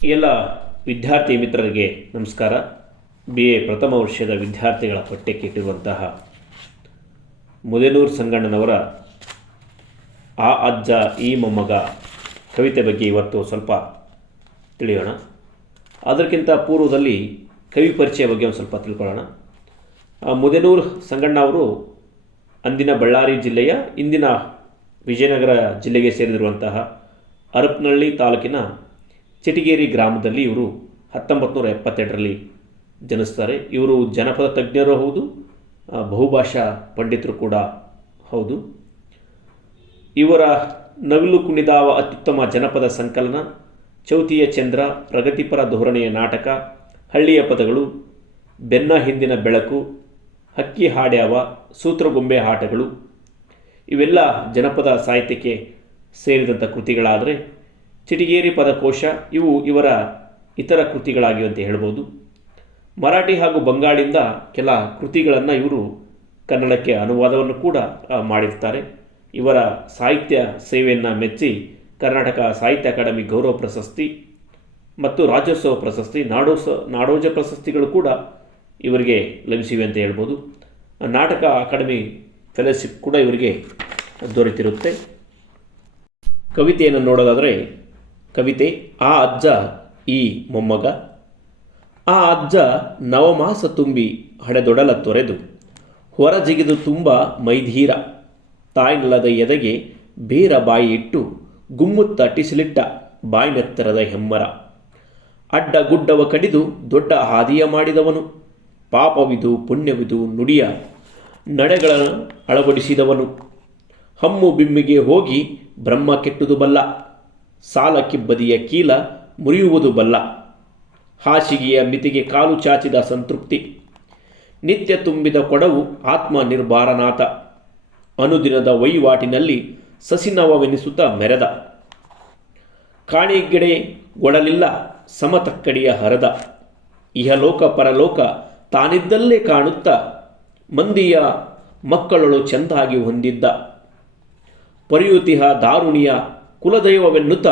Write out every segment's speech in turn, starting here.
ಎಲ್ಲ ವಿದ್ಯಾರ್ಥಿ ಮಿತ್ರರಿಗೆ ನಮಸ್ಕಾರ. BA ಪ್ರಥಮ ವರ್ಷದ ವಿದ್ಯಾರ್ಥಿಗಳ ಪಠ್ಯಕ್ಕೆ ಇಟ್ಟಿರುವಂತಹ ಮುದೇನೂರು ಸಂಗಣ್ಣನವರ ಆ ಅಜ್ಜ ಈ ಮೊಮ್ಮಗ ಕವಿತೆ ಬಗ್ಗೆ ಇವತ್ತು ಸ್ವಲ್ಪ ತಿಳಿಯೋಣ. ಅದಕ್ಕಿಂತ ಪೂರ್ವದಲ್ಲಿ ಕವಿ ಪರಿಚಯ ಬಗ್ಗೆ ಒಂದು ಸ್ವಲ್ಪ ತಿಳ್ಕೊಳ್ಳೋಣ. ಮುದೇನೂರು ಸಂಗಣ್ಣ ಅವರು ಅಂದಿನ ಬಳ್ಳಾರಿ ಜಿಲ್ಲೆಯ ಇಂದಿನ ವಿಜಯನಗರ ಜಿಲ್ಲೆಗೆ ಸೇರಿದಿರುವಂತಹ ಹರಪನಹಳ್ಳಿ ತಾಲೂಕಿನ ಚಿಟಿಗೇರಿ ಗ್ರಾಮದಲ್ಲಿ ಇವರು 1972ರಲ್ಲಿ ಜನಿಸ್ತಾರೆ. ಇವರು ಜನಪದ ತಜ್ಞರು ಹೌದು, ಬಹುಭಾಷಾ ಪಂಡಿತರು ಕೂಡ ಹೌದು. ಇವರ ನವಿಲು ಕುಣಿದಾವ ಅತ್ಯುತ್ತಮ ಜನಪದ ಸಂಕಲನ, ಚೌತಿಯ ಚಂದ್ರ, ಪ್ರಗತಿಪರ ಧೋರಣೆಯ ನಾಟಕ, ಹಳ್ಳಿಯ ಪದಗಳು, ಬೆನ್ನ ಹಿಂದಿನ ಬೆಳಕು, ಹಕ್ಕಿ ಹಾಡ್ಯಾವ, ಸೂತ್ರಗೊಂಬೆ ಆಟಗಳು ಇವೆಲ್ಲ ಜನಪದ ಸಾಹಿತ್ಯಕ್ಕೆ ಸೇರಿದಂಥ ಕೃತಿಗಳಾದರೆ ಚಿಟಿಗೇರಿ ಪದಕೋಶ ಇವು ಇವರ ಇತರ ಕೃತಿಗಳಾಗಿವೆ ಹೇಳ್ಬೋದು. ಮರಾಠಿ ಹಾಗೂ ಬಂಗಾಳಿಂದ ಕೆಲ ಕೃತಿಗಳನ್ನು ಇವರು ಕನ್ನಡಕ್ಕೆ ಅನುವಾದವನ್ನು ಕೂಡ ಮಾಡಿರ್ತಾರೆ. ಇವರ ಸಾಹಿತ್ಯ ಸೇವೆಯನ್ನು ಮೆಚ್ಚಿ ಕರ್ನಾಟಕ ಸಾಹಿತ್ಯ ಅಕಾಡೆಮಿ ಗೌರವ ಪ್ರಶಸ್ತಿ ಮತ್ತು ರಾಜ್ಯೋತ್ಸವ ಪ್ರಶಸ್ತಿ, ನಾಡೋಜ ಪ್ರಶಸ್ತಿಗಳು ಕೂಡ ಇವರಿಗೆ ಲಭಿಸಿವೆ ಅಂತ ಹೇಳ್ಬೋದು. ನಾಟಕ ಅಕಾಡೆಮಿ ಫೆಲೋಶಿಪ್ ಕೂಡ ಇವರಿಗೆ ದೊರೆತಿರುತ್ತೆ. ಕವಿತೆಯನ್ನು ನೋಡೋದಾದರೆ ಕವಿತೆ ಆ ಅಜ್ಜ ಈ ಮೊಮ್ಮಗ. ಆ ಅಜ್ಜ ನವಮಾಸ ತುಂಬಿ ಹಡೆದೊಡಲ ತೊರೆದು ಹೊರಜಿಗಿದು ತುಂಬ ಮೈಧೀರ, ತಾಯ್ನಲ್ಲದ ಎದೆಗೆ ಬೇರ ಬಾಯಿ ಇಟ್ಟು ಗುಮ್ಮುತ್ತ ಟಿಸಿಲಿಟ್ಟ ಬಾಯಿನೆತ್ತರದ ಹೆಮ್ಮರ. ಅಡ್ಡಗುಡ್ಡವ ಕಡಿದು ದೊಡ್ಡ ಹಾದಿಯ ಮಾಡಿದವನು, ಪಾಪವಿದು ಪುಣ್ಯವಿದು ನುಡಿಯ ನಡೆಗಳನ್ನು ಅಳವಡಿಸಿದವನು. ಹಮ್ಮು ಬಿಮ್ಮಿಗೆ ಹೋಗಿ ಬ್ರಹ್ಮ ಕೆಟ್ಟುದು ಬಲ್ಲ, ಸಾಲ ಕಿಬ್ಬದಿಯ ಕೀಲ ಮುರಿಯುವುದು ಬಲ್ಲ. ಹಾಸಿಗೆಯ ಮಿತಿಗೆ ಕಾಲು ಚಾಚಿದ ಸಂತೃಪ್ತಿ, ನಿತ್ಯ ತುಂಬಿದ ಕೊಡವು ಆತ್ಮ ನಿರ್ಭಾರನಾಥ. ಅನುದಿನದ ವಹಿವಾಟಿನಲ್ಲಿ ಸಸಿನವವೆನಿಸುತ್ತ ಮೆರೆದ, ಕಾಣಿಗೆಡೆ ಒಡಲಿಲ್ಲ ಸಮತಕ್ಕಡಿಯ ಹರದ. ಇಹಲೋಕ ಪರಲೋಕ ತಾನಿದ್ದಲ್ಲೇ ಕಾಣುತ್ತ ಮಂದಿಯ ಮಕ್ಕಳಳು ಚೆಂದಾಗಿ ಹೊಂದಿದ್ದ. ಪರಿಯುತಿಹ ದಾರುಣಿಯ ಕುಲದೈವವೆನ್ನುತ್ತ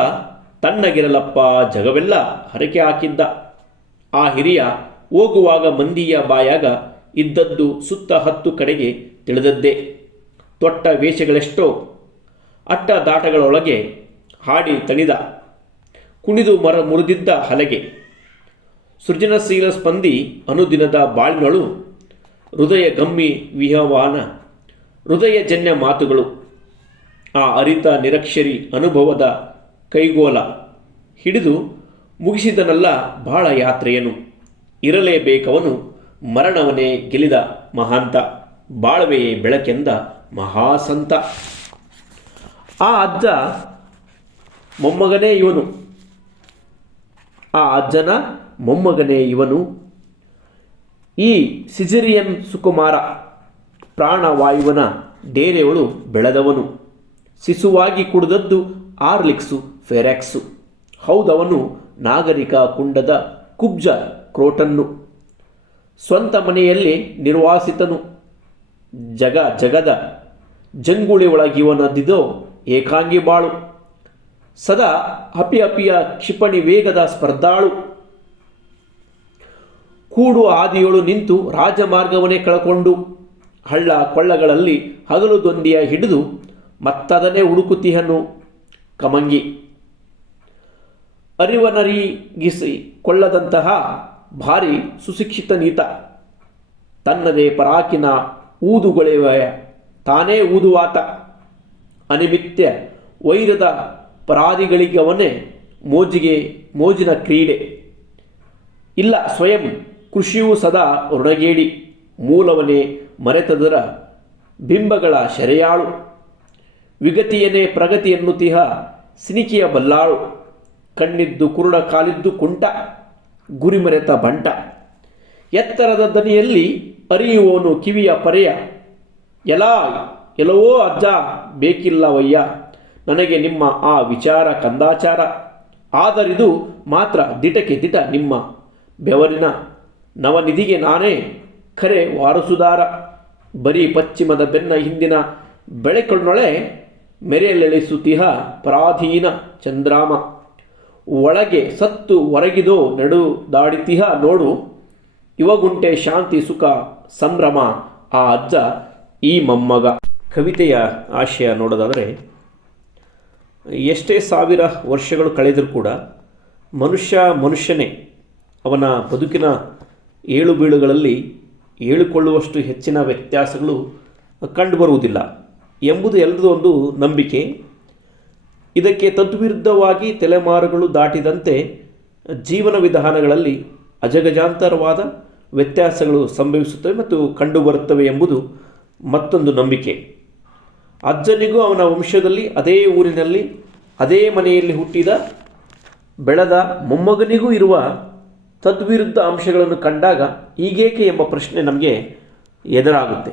ತಣ್ಣಗಿರಲಪ್ಪ ಜಗವೆಲ್ಲ ಹರಕೆ ಹಾಕಿದ್ದ. ಆ ಹಿರಿಯ ಹೋಗುವಾಗ ಮಂದಿಯ ಬಾಯಾಗ ಇದ್ದದ್ದು ಸುತ್ತ 10 ಕಡೆಗೆ ತಿಳಿದದ್ದೇ. ತೊಟ್ಟ ವೇಷಗಳೆಷ್ಟೋ ಅಟ್ಟ ದಾಟಗಳೊಳಗೆ ಹಾಡಿ ತಣಿದ, ಕುಣಿದು ಮುರಿದಿದ್ದ ಹಲಗೆ. ಸೃಜನಶೀಲ ಸ್ಪಂದಿ ಅನುದಿನದ ಬಾಳಿನಳು, ಹೃದಯ ಗಮ್ಮಿ ವಿಹವಾನ ಹೃದಯಜನ್ಯ ಮಾತುಗಳು. ಆ ಅರಿತ ನಿರಕ್ಷರಿ ಅನುಭವದ ಕೈಗೋಲ ಹಿಡಿದು ಮುಗಿಸಿದನಲ್ಲ ಬಾಳ ಯಾತ್ರೆಯನು. ಇರಲೇಬೇಕವನು ಮರಣವನ್ನೇ ಗೆಲಿದ ಮಹಾಂತ, ಬಾಳ್ವೆಯೇ ಬೆಳಕೆಂದ ಮಹಾಸಂತ. ಆ ಅಜ್ಜ ಮೊಮ್ಮಗನೇ ಇವನು, ಆ ಅಜ್ಜನ ಮೊಮ್ಮಗನೇ ಇವನು. ಈ ಸಿಜರಿಯನ್ ಸುಕುಮಾರ ಪ್ರಾಣವಾಯುವನ ಡೇರೆಯವಳು ಬೆಳೆದವನು. ಶಿಶುವಾಗಿ ಕುಡಿದದ್ದು ಆರ್ಲಿಕ್ಸು ಫೆರೆಕ್ಸು. ಹೌದವನು ನಾಗರಿಕ ಕುಂಡದ ಕುಬ್ಜ ಕ್ರೋಟನ್ನು. ಸ್ವಂತ ಮನೆಯಲ್ಲಿ ನಿರ್ವಾಸಿತನು. ಜಗದ ಜಂಗುಳಿ ಒಳಗಿವನದಿದೋ ಏಕಾಂಗಿ ಬಾಳು. ಸದಾ ಅಪಿಯ ಕ್ಷಿಪಣಿ ವೇಗದ ಸ್ಪರ್ಧಾಳು. ಕೂಡು ಆದಿಯೋಳು ನಿಂತು ರಾಜಮಾರ್ಗವನ್ನೇ ಕಳಕೊಂಡು, ಹಳ್ಳ ಕೊಳ್ಳಗಳಲ್ಲಿ ಹಗಲು ದೊಂದಿಯ ಹಿಡಿದು ಮತ್ತದನ್ನೇ ಹುಡುಕುತಿಹನು ಕಮಂಗಿ. ಅರಿವನರಿಗಿಸಿ ಕೊಳ್ಳದಂತಹ ಭಾರಿ ಸುಶಿಕ್ಷಿತನೀತ. ತನ್ನದೇ ಪರಾಕಿನ ಊದುಗೊಳೆಯ ತಾನೇ ಊದುವಾತ. ಅನಿಮಿತ್ಯ ವೈರದ ಪರಾಧಿಗಳಿಗವನೇ ಮೋಜಿನ ಕ್ರೀಡೆ. ಇಲ್ಲ ಸ್ವಯಂ ಕೃಷಿಯೂ ಸದಾ ಋಣಗೇಡಿ. ಮೂಲವನ್ನೇ ಮರೆತದರ ಬಿಂಬಗಳ ಶೆರೆಯಾಳು. ವಿಗತಿಯನ್ನೇ ಪ್ರಗತಿ ಎನ್ನುತ್ತಿಹ ಸಿನಿಕಿಯ ಬಲ್ಲಾಳು. ಕಣ್ಣಿದ್ದು ಕುರುಡ ಕಾಲಿದ್ದು ಕುಂಟ, ಗುರಿ ಮರೆತ ಬಂಟ. ಎತ್ತರದ ದನಿಯಲ್ಲಿ ಅರಿಯುವವನು ಕಿವಿಯ ಪರೆಯ. ಎಲ್ಲವೋ ಅಜ್ಜ ಬೇಕಿಲ್ಲವಯ್ಯ ನನಗೆ ನಿಮ್ಮ ಆ ವಿಚಾರ ಕಂದಾಚಾರ. ಆದರಿದು ಮಾತ್ರ ದಿಟಕ್ಕೆ ದಿಟ ನಿಮ್ಮ ಬೆವರಿನ ನವನಿಧಿಗೆ ನಾನೇ ಖರೆ ವಾರಸುದಾರ. ಬರೀ ಪಶ್ಚಿಮದ ಬೆನ್ನ ಹಿಂದಿನ ಬೆಳೆಕಣ್ಣೊಳೆ ಮೆರೆಯಲೆಳಿಸುತ್ತಿಹ ಪರಾಧೀನ ಚಂದ್ರಾಮ. ಒಳಗೆ ಸತ್ತು ಹೊರಗಿದೋ ನಡೆದಾಡಿತಿಹ ನೋಡು, ಇವಗುಂಟೆ ಶಾಂತಿ ಸುಖ ಸಂಭ್ರಮ ಆ ಅಜ್ಜ ಈ ಮೊಮ್ಮಗ. ಕವಿತೆಯ ಆಶಯ ನೋಡೋದಾದರೆ, ಎಷ್ಟೇ ಸಾವಿರ ವರ್ಷಗಳು ಕಳೆದರೂ ಕೂಡ ಮನುಷ್ಯನೇ ಅವನ ಬದುಕಿನ ಏಳು ಬೀಳುಗಳಲ್ಲಿ ಹೇಳಿಕೊಳ್ಳುವಷ್ಟು ಹೆಚ್ಚಿನ ವ್ಯತ್ಯಾಸಗಳು ಕಂಡುಬರುವುದಿಲ್ಲ ಎಂಬುದು ಎಲ್ಲರದ್ದು ಒಂದು ನಂಬಿಕೆ. ಇದಕ್ಕೆ ತದ್ವಿರುದ್ಧವಾಗಿ ತಲೆಮಾರುಗಳು ದಾಟಿದಂತೆ ಜೀವನ ವಿಧಾನಗಳಲ್ಲಿ ಅಜಗಜಾಂತರವಾದ ವ್ಯತ್ಯಾಸಗಳು ಸಂಭವಿಸುತ್ತವೆ ಮತ್ತು ಕಂಡುಬರುತ್ತವೆ ಎಂಬುದು ಮತ್ತೊಂದು ನಂಬಿಕೆ. ಅಜ್ಜನಿಗೂ ಅವನ ವಂಶದಲ್ಲಿ ಅದೇ ಊರಿನಲ್ಲಿ ಅದೇ ಮನೆಯಲ್ಲಿ ಹುಟ್ಟಿದ ಬೆಳೆದ ಮೊಮ್ಮಗನಿಗೂ ಇರುವ ತದ್ವಿರುದ್ಧ ಅಂಶಗಳನ್ನು ಕಂಡಾಗ ಹೀಗೇಕೆ ಎಂಬ ಪ್ರಶ್ನೆ ನಮಗೆ ಎದುರಾಗುತ್ತೆ.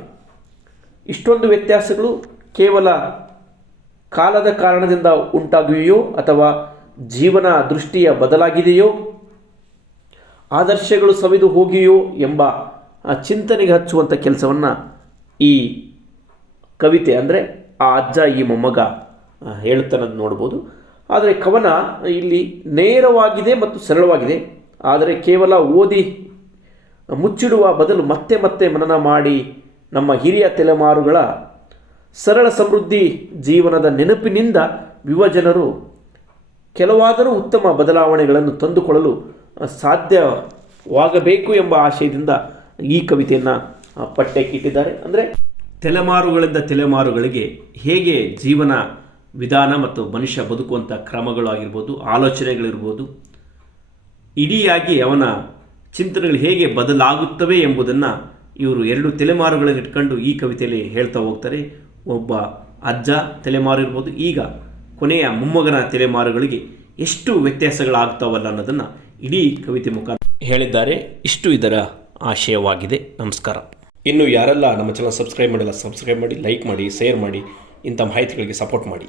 ಇಷ್ಟೊಂದು ವ್ಯತ್ಯಾಸಗಳು ಕೇವಲ ಕಾಲದ ಕಾರಣದಿಂದ ಉಂಟಾಗಿವೆಯೋ ಅಥವಾ ಜೀವನ ದೃಷ್ಟಿಯ ಬದಲಾಗಿದೆಯೋ, ಆದರ್ಶಗಳು ಸವಿದು ಹೋಗಿಯೋ ಎಂಬ ಚಿಂತನೆಗೆ ಹಚ್ಚುವಂಥ ಕೆಲಸವನ್ನು ಈ ಕವಿತೆ ಅಂದರೆ ಆ ಅಜ್ಜ ಈ ಮೊಮ್ಮಗ ಹೇಳ್ತಾನದು ನೋಡ್ಬೋದು. ಆದರೆ ಕವನ ಇಲ್ಲಿ ನೇರವಾಗಿದೆ ಮತ್ತು ಸರಳವಾಗಿದೆ. ಆದರೆ ಕೇವಲ ಓದಿ ಮುಚ್ಚಿಡುವ ಬದಲು ಮತ್ತೆ ಮತ್ತೆ ಮನನ ಮಾಡಿ ನಮ್ಮ ಹಿರಿಯ ತಲೆಮಾರುಗಳ ಸರಳ ಸಮೃದ್ಧಿ ಜೀವನದ ನೆನಪಿನಿಂದ ಯುವಜನರು ಕೆಲವಾದರೂ ಉತ್ತಮ ಬದಲಾವಣೆಗಳನ್ನು ತಂದುಕೊಳ್ಳಲು ಸಾಧ್ಯವಾಗಬೇಕು ಎಂಬ ಆಶಯದಿಂದ ಈ ಕವಿತೆಯನ್ನು ಪಠ್ಯಕ್ಕಿಟ್ಟಿದ್ದಾರೆ. ಅಂದರೆ ತಲೆಮಾರುಗಳಿಂದ ತಲೆಮಾರುಗಳಿಗೆ ಹೇಗೆ ಜೀವನ ವಿಧಾನ ಮತ್ತು ಮನುಷ್ಯ ಬದುಕುವಂಥ ಕ್ರಮಗಳು ಆಗಿರ್ಬೋದು, ಆಲೋಚನೆಗಳಿರ್ಬೋದು, ಇಡೀಯಾಗಿ ಅವನ ಚಿಂತನೆಗಳು ಹೇಗೆ ಬದಲಾಗುತ್ತವೆ ಎಂಬುದನ್ನು ಇವರು ಎರಡು ತಲೆಮಾರುಗಳನ್ನು ಇಟ್ಕೊಂಡು ಈ ಕವಿತೆಯಲ್ಲಿ ಹೇಳ್ತಾ ಹೋಗ್ತಾರೆ. ಒಬ್ಬ ಅಜ್ಜ ತಲೆಮಾರು ಇರ್ಬೋದು, ಈಗ ಕೊನೆಯ ಮೊಮ್ಮಗನ ತಲೆಮಾರುಗಳಿಗೆ ಎಷ್ಟು ವ್ಯತ್ಯಾಸಗಳಾಗ್ತಾವಲ್ಲ ಅನ್ನೋದನ್ನು ಇಡೀ ಕವಿತೆ ಮುಖಾಂತರ ಹೇಳಿದ್ದಾರೆ. ಇಷ್ಟು ಇದರ ಆಶಯವಾಗಿದೆ. ನಮಸ್ಕಾರ. ಇನ್ನು ಯಾರೆಲ್ಲ ನಮ್ಮ ಚಾನಲ್ ಸಬ್ಸ್ಕ್ರೈಬ್ ಮಾಡಿಲ್ಲ, ಸಬ್ಸ್ಕ್ರೈಬ್ ಮಾಡಿ, ಲೈಕ್ ಮಾಡಿ, ಶೇರ್ ಮಾಡಿ, ಇಂಥ ಮಾಹಿತಿಗಳಿಗೆ ಸಪೋರ್ಟ್ ಮಾಡಿ.